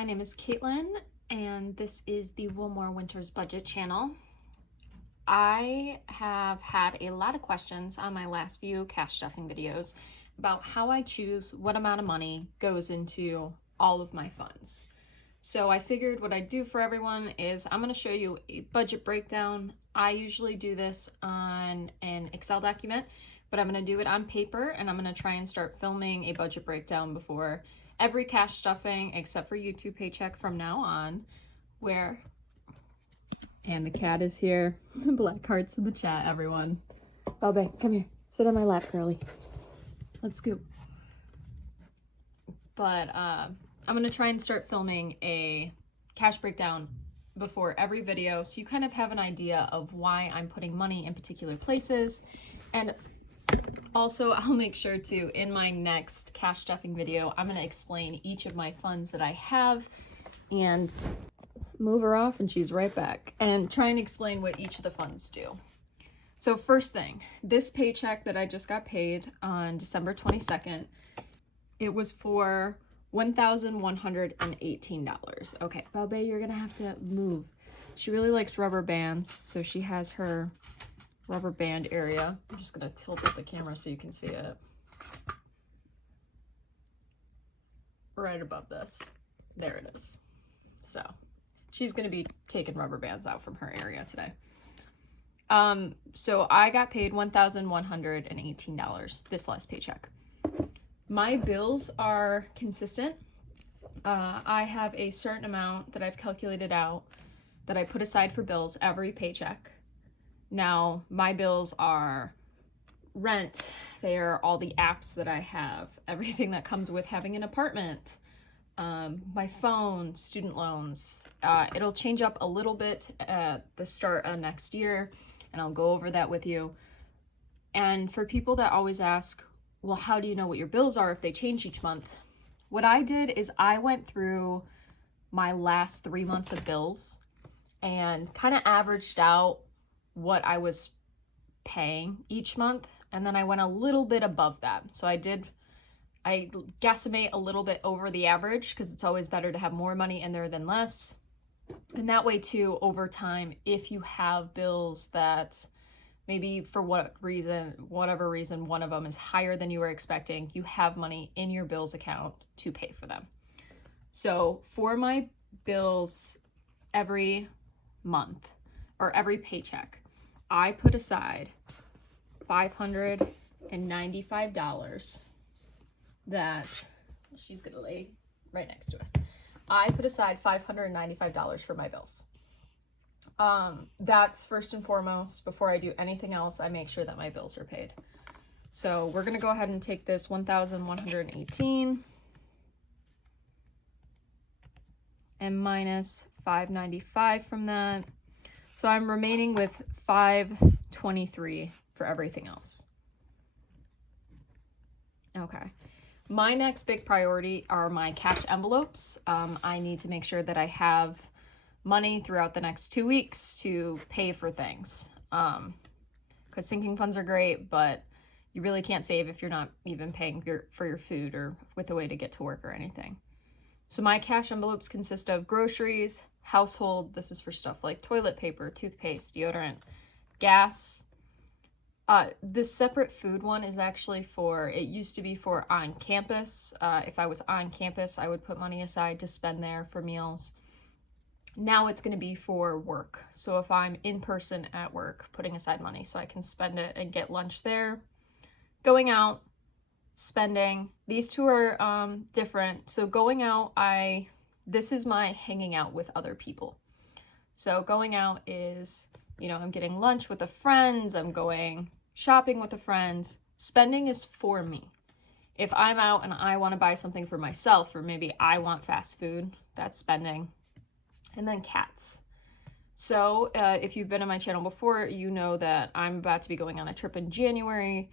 my name is Caitlin, and this is the Wilmore Winters Budget channel. I have had a lot of questions on my last few cash stuffing videos about how I choose what amount of money goes into all of my funds. So I figured what I'd do for everyone is I'm going to show you a budget breakdown. I usually do this on an Excel document, but I'm going to do it on paper, and I'm going to try and start filming a budget breakdown before every cash stuffing except for YouTube Paycheck from now on, and the cat is here. Black hearts in the chat, everyone. Bobby, come here. Sit on my lap, girly. Let's scoop. But I'm going to try and start filming a cash breakdown before every video, so you kind of have an idea of why I'm putting money in particular places. And also, I'll make sure to, in my next cash stuffing video, I'm going to explain each of my funds that I have and move her off, and she's right back, and try and explain what each of the funds do. So first thing, this paycheck that I just got paid on December 22nd, it was for $1,118. Okay, Bobby, you're going to have to move. She really likes rubber bands, so she has her rubber band area. I'm just going to tilt up the camera so you can see it. Right above this. There it is. So she's going to be taking rubber bands out from her area today. So I got paid $1,118 this last paycheck. My bills are consistent. I have a certain amount that I've calculated out that I put aside for bills every paycheck. Now, my bills are rent, they are all the apps that I have, everything that comes with having an apartment, my phone, student loans. It'll change up a little bit at the start of next year, and I'll go over that with you. And for people that always ask, well, how do you know what your bills are if they change each month? What I did is I went through my last 3 months of bills and kind of averaged out what I was paying each month, and then I went a little bit above that. So I guesstimate a little bit over the average, because it's always better to have more money in there than less. And that way too, over time, if you have bills that maybe for whatever reason, one of them is higher than you were expecting, you have money in your bills account to pay for them. So for my bills every month or every paycheck, I put aside $595 that she's gonna lay right next to us. I put aside $595 for my bills. That's first and foremost. Before I do anything else, I make sure that my bills are paid. So we're gonna go ahead and take this 1,118 and minus 595 from that. So I'm remaining with 523 for everything else. Okay. My next big priority are my cash envelopes. I need to make sure that I have money throughout the next 2 weeks to pay for things. Because sinking funds are great, but you really can't save if you're not even paying for your food or with a way to get to work or anything. So my cash envelopes consist of groceries, household, this is for stuff like toilet paper, toothpaste, deodorant, gas. This separate food one is actually it used to be for on campus. If I was on campus, I would put money aside to spend there for meals. Now it's going to be for work. So if I'm in person at work, putting aside money so I can spend it and get lunch there. Going out, spending. These two are different. So going out, this is my hanging out with other people. So going out is, I'm getting lunch with the friends, I'm going shopping with a friend. Spending is for me. If I'm out and I want to buy something for myself, or maybe I want fast food, that's spending. And then cats. So if you've been on my channel before, you know that I'm about to be going on a trip in January.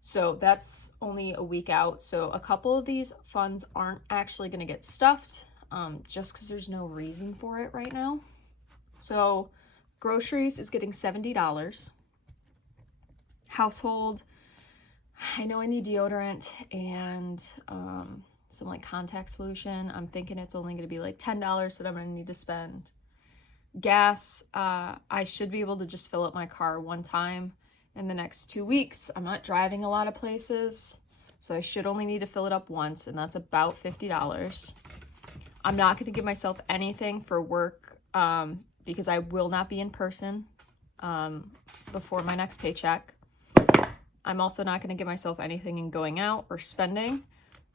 So that's only a week out. So a couple of these funds aren't actually going to get stuffed, just because there's no reason for it right now. So groceries is getting $70. Household, I know I need deodorant and some like contact solution. I'm thinking it's only going to be like $10 that I'm going to need to spend. Gas, I should be able to just fill up my car one time in the next 2 weeks. I'm not driving a lot of places, so I should only need to fill it up once, and that's about $50. I'm not going to give myself anything for work because I will not be in person before my next paycheck. I'm also not going to give myself anything in going out or spending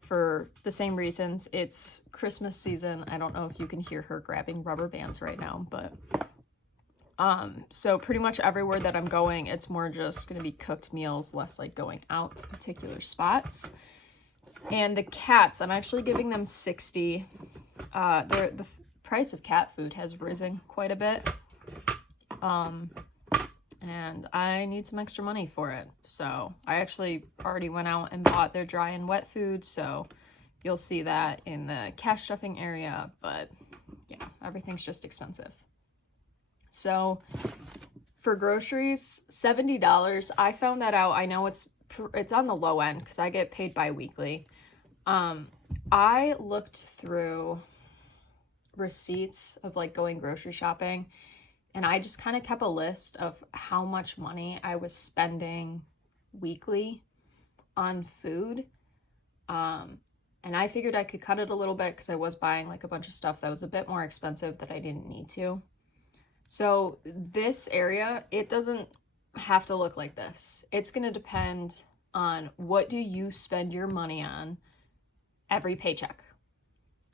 for the same reasons. It's Christmas season. I don't know if you can hear her grabbing rubber bands right now, but so pretty much everywhere that I'm going, it's more just going to be cooked meals, less like going out to particular spots. And the cats, I'm actually giving them 60. The price of cat food has risen quite a bit. And I need some extra money for it. So I actually already went out and bought their dry and wet food. So you'll see that in the cash stuffing area. But yeah, everything's just expensive. So for groceries, $70. I found that out. I know it's on the low end because I get paid bi-weekly. I looked through receipts of like going grocery shopping, and I just kind of kept a list of how much money I was spending weekly on food. And I figured I could cut it a little bit because I was buying like a bunch of stuff that was a bit more expensive that I didn't need to. So this area, it doesn't have to look like this. It's going to depend on what do you spend your money on every paycheck.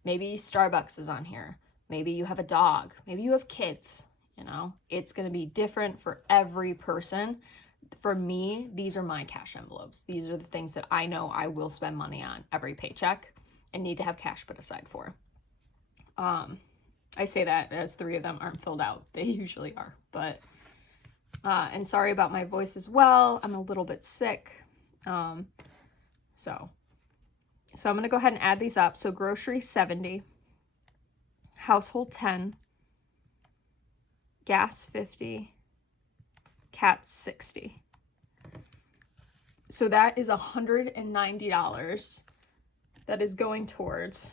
Maybe Starbucks is on here. Maybe you have a dog. Maybe you have kids. You know, it's going to be different for every person. For me, these are my cash envelopes. These are the things that I know I will spend money on every paycheck and need to have cash put aside for. I say that as 3 of them aren't filled out. They usually are, but, and sorry about my voice as well. I'm a little bit sick. So I'm going to go ahead and add these up. So grocery, 70, household, 10, gas, 50, cats, 60. So that is $190 that is going towards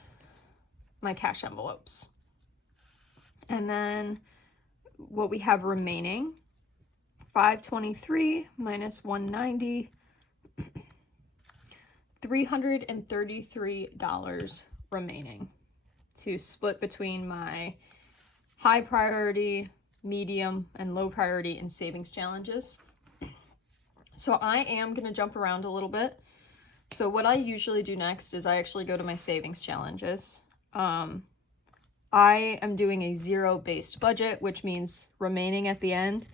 my cash envelopes. And then what we have remaining, 523 minus 190, $333 remaining to split between my high priority, medium, and low priority and savings challenges. So I am going to jump around a little bit. So what I usually do next is I actually go to my savings challenges. I am doing a zero-based budget, which means remaining at the end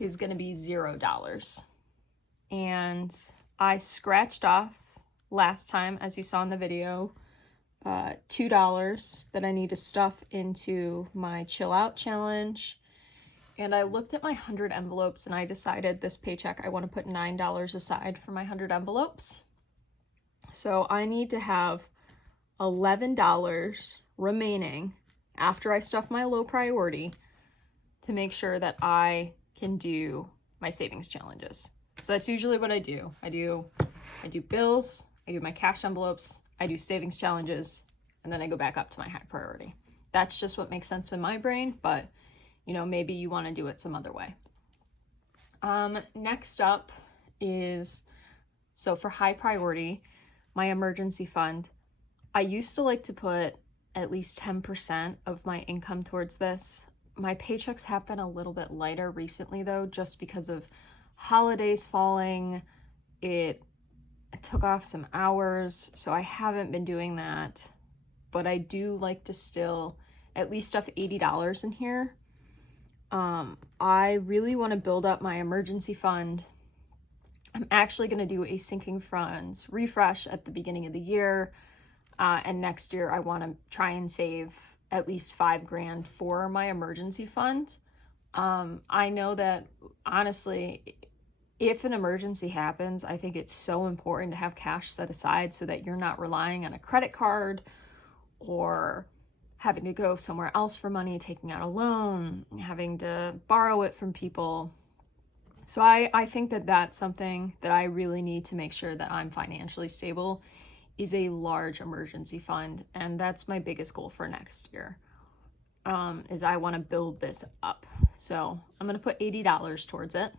is going to be $0. And I scratched off last time, as you saw in the video, $2 that I need to stuff into my chill out challenge. And I looked at my 100 envelopes and I decided this paycheck I want to put $9 aside for my 100 envelopes. So I need to have $11 remaining after I stuff my low priority to make sure that I can do my savings challenges. So that's usually what I do. I do bills, I do my cash envelopes, I do savings challenges, and then I go back up to my high priority. That's just what makes sense in my brain, but you know, maybe you want to do it some other way. Next up is, so for high priority, my emergency fund. I used to like to put at least 10% of my income towards this. My paychecks have been a little bit lighter recently though, just because of holidays falling. It took off some hours, so I haven't been doing that. But I do like to still at least stuff $80 in here. I really want to build up my emergency fund. I'm actually going to do a sinking funds refresh at the beginning of the year. And next year I want to try and save at least $5,000 for my emergency fund. I know that honestly, if an emergency happens, I think it's so important to have cash set aside so that you're not relying on a credit card or having to go somewhere else for money, taking out a loan, having to borrow it from people. So I think that that's something that I really need to make sure that I'm financially stable, is a large emergency fund, and that's my biggest goal for next year. Is I want to build this up. So I'm going to put $80 towards it.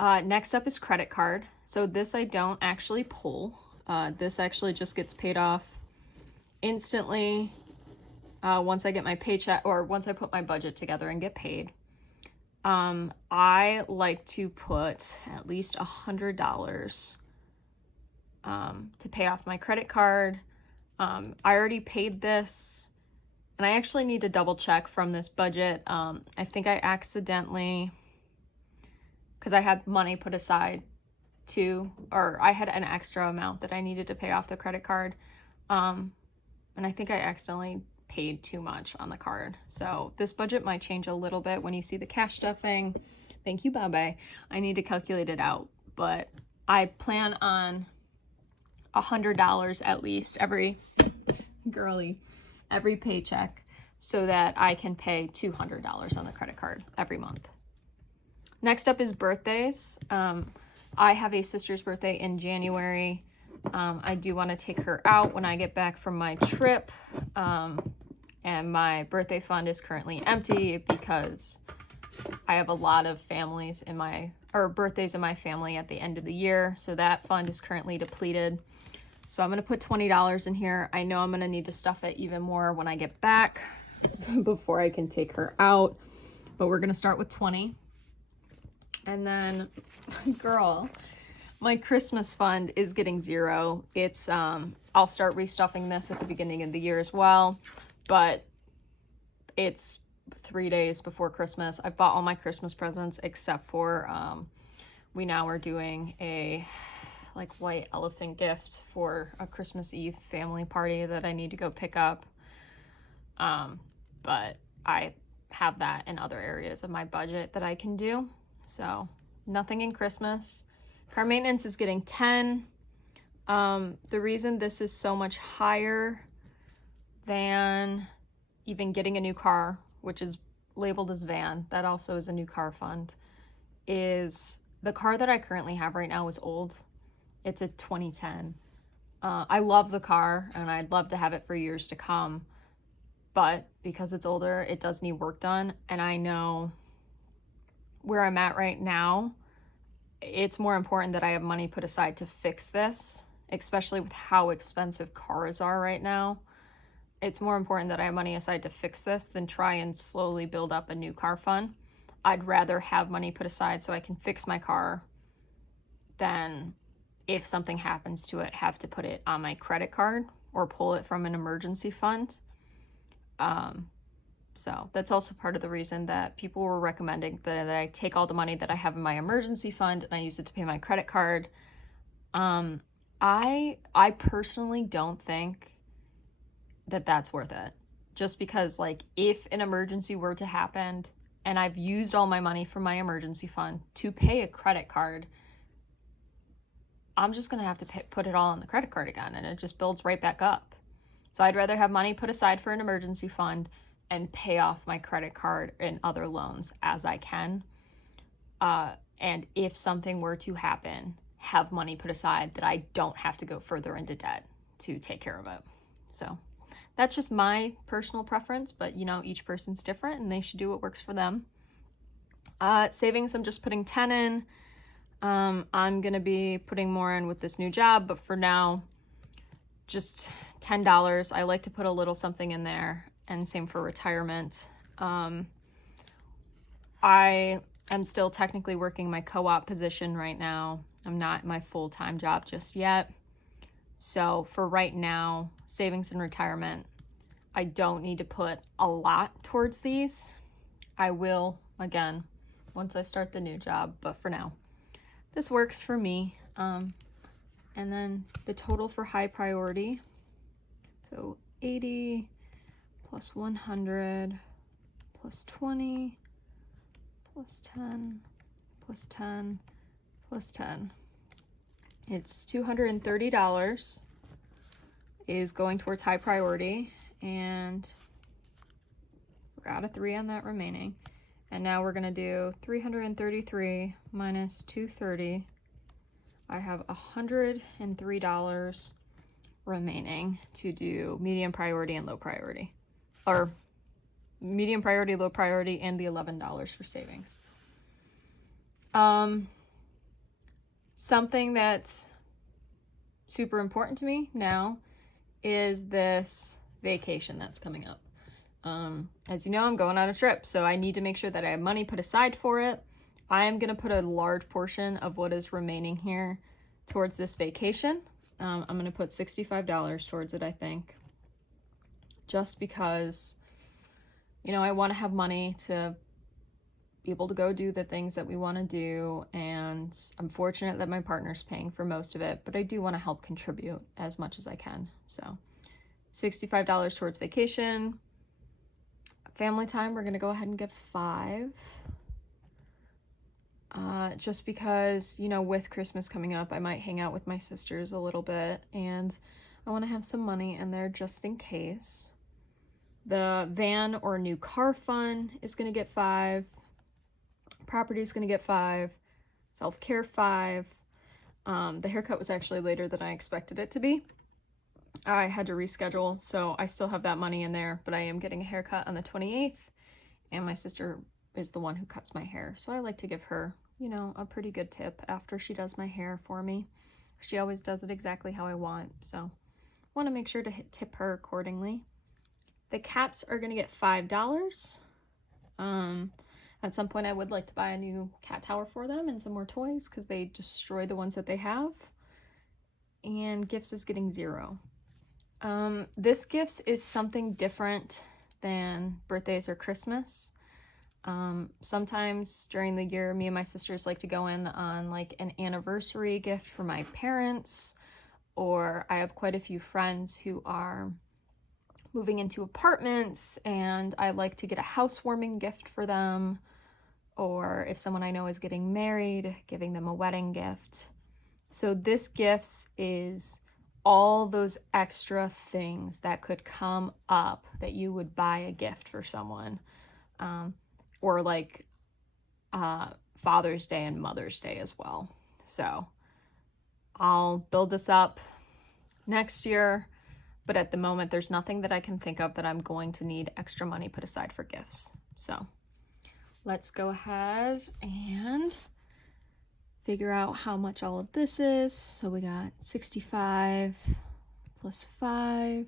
Next up is credit card. So this I don't actually pull. This actually just gets paid off instantly once I get my paycheck, or once I put my budget together and get paid. I like to put at least $100 to pay off my credit card. I already paid this, and I actually need to double check from this budget. I think I accidentally, because I had money put aside or I had an extra amount that I needed to pay off the credit card. And I think I accidentally paid too much on the card. So this budget might change a little bit when you see the cash stuffing. Thank you, Baba. I need to calculate it out, but I plan on $100 at least every paycheck, so that I can pay $200 on the credit card every month. Next up is birthdays. I have a sister's birthday in January. I do want to take her out when I get back from my trip. And my birthday fund is currently empty because I have a lot of birthdays in my family at the end of the year. So that fund is currently depleted. So I'm going to put $20 in here. I know I'm going to need to stuff it even more when I get back before I can take her out. But we're going to start with 20. And then, girl, my Christmas fund is getting zero. It's, I'll start restuffing this at the beginning of the year as well, but it's 3 days before Christmas. I bought all my Christmas presents except for, we now are doing a white elephant gift for a Christmas Eve family party that I need to go pick up. But I have that in other areas of my budget that I can do. So nothing in Christmas. Car maintenance is getting 10. The reason this is so much higher than even getting a new car, which is labeled as van, that also is a new car fund, is the car that I currently have right now is old. It's a 2010. I love the car and I'd love to have it for years to come, but because it's older, it does need work done. And I know where I'm at right now, it's more important that I have money put aside to fix this, especially with how expensive cars are right now. It's more important that I have money aside to fix this than try and slowly build up a new car fund. I'd rather have money put aside so I can fix my car than, if something happens to it, have to put it on my credit card or pull it from an emergency fund. So that's also part of the reason that people were recommending that I take all the money that I have in my emergency fund and I use it to pay my credit card. I personally don't think that that's worth it. Just because, if an emergency were to happen and I've used all my money from my emergency fund to pay a credit card, I'm just going to have to put it all on the credit card again, and it just builds right back up. So I'd rather have money put aside for an emergency fund and pay off my credit card and other loans as I can. And if something were to happen, have money put aside that I don't have to go further into debt to take care of it. So that's just my personal preference, but each person's different and they should do what works for them. Savings, I'm just putting 10 in. I'm going to be putting more in with this new job, but for now, just $10. I like to put a little something in there, and same for retirement. I am still technically working my co-op position right now. I'm not in my full-time job just yet. So for right now, savings and retirement, I don't need to put a lot towards these. I will, again, once I start the new job, but for now, this works for me. And then the total for high priority, so 80 plus 100 plus 20 plus 10 plus 10 plus 10. It's $230 is going towards high priority, and forgot a 3 on that remaining. And now we're going to do 333 minus 230. I have $103 remaining to do medium priority and low priority, or medium priority, low priority, and the $11 for savings. Something that's super important to me now is this vacation that's coming up. As you know, I'm going on a trip, so I need to make sure that I have money put aside for it. I am going to put a large portion of what is remaining here towards this vacation. I'm going to put $65 towards it, I think, just because, you know, I want to have money to be able to go do the things that we want to do, and I'm fortunate that my partner's paying for most of it, but I do want to help contribute as much as I can. So $65 towards vacation. Family time, we're going to go ahead and give $5. Just because, you know, with Christmas coming up, I might hang out with my sisters a little bit, and I want to have some money in there just in case. The van or new car fund is going to get $5. Property is going to get $5. Self-care $5. The haircut was actually later than I expected it to be. I had to reschedule, so I still have that money in there, but I am getting a haircut on the 28th, and my sister is the one who cuts my hair, so I like to give her, you know, a pretty good tip after she does my hair for me. She always does it exactly how I want, so I want to make sure to tip her accordingly. The cats are going to get $5. At some point I would like to buy a new cat tower for them and some more toys because they destroy the ones that they have. And gifts is getting $0. This gifts is something different than birthdays or Christmas. Sometimes during the year, me and my sisters like to go in on like an anniversary gift for my parents, or I have quite a few friends who are moving into apartments and I like to get a housewarming gift for them, or if someone I know is getting married, giving them a wedding gift. So this gifts is all those extra things that could come up that you would buy a gift for someone, or like Father's Day and Mother's Day as well. So I'll build this up next year, but at the moment there's nothing that I can think of that I'm going to need extra money put aside for gifts. So let's go ahead and figure out how much all of this is. So we got 65 plus 5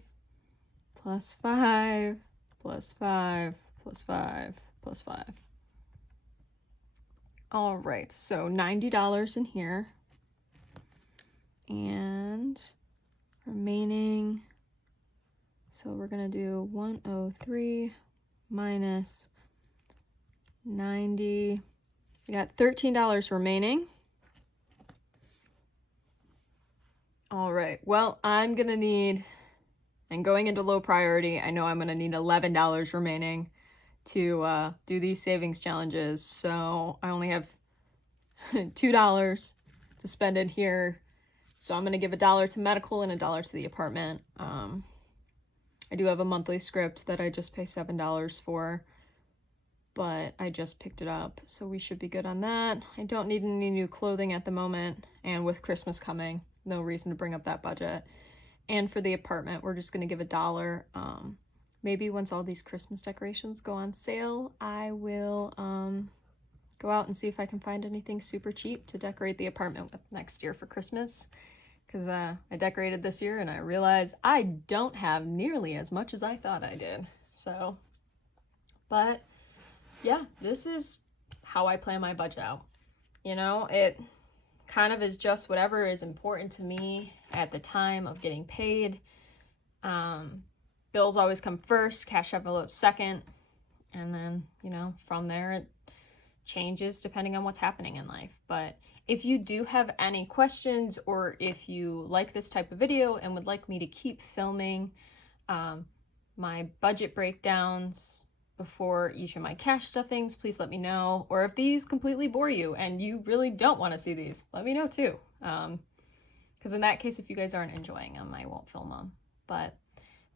plus 5 plus 5 plus 5 plus 5. All right, so $90 in here. And remaining, so we're gonna do 103 minus 90. We got $13 remaining. All right, well, I'm gonna need, and going into low priority, I know I'm gonna need $11 remaining to do these savings challenges. So I only have $2 to spend in here. So I'm gonna give $1 to medical and $1 to the apartment. I do have a monthly script that I just pay $7 for, but I just picked it up, so we should be good on that. I don't need any new clothing at the moment, and with Christmas coming, no reason to bring up that budget. And for the apartment, we're just gonna give $1. Maybe once all these Christmas decorations go on sale, I will go out and see if I can find anything super cheap to decorate the apartment with next year for Christmas. Because I decorated this year and I realized I don't have nearly as much as I thought I did. So, but yeah, this is how I plan my budget out. You know, it kind of is just whatever is important to me at the time of getting paid. Bills always come first, cash envelopes second, and then, you know, from there it changes depending on what's happening in life. But if you do have any questions, or if you like this type of video and would like me to keep filming my budget breakdowns before each of my cash stuffings, please let me know. Or if these completely bore you and you really don't want to see these, let me know too. Because in that case, if you guys aren't enjoying them, I won't film them. But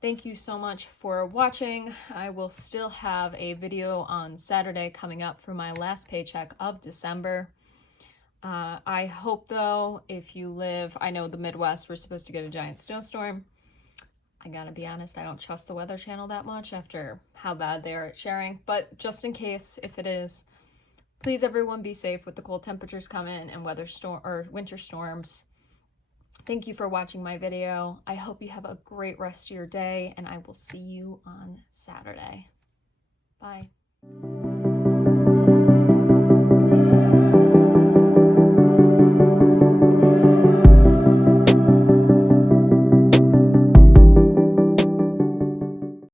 thank you so much for watching. I will still have a video on Saturday coming up for my last paycheck of December. I hope though, if you live, I know the Midwest, we're supposed to get a giant snowstorm. I gotta be honest, I don't trust the Weather Channel that much after how bad they are at sharing. But just in case, if it is, please everyone be safe with the cold temperatures coming and winter storms. Thank you for watching my video. I hope you have a great rest of your day, and I will see you on Saturday. Bye.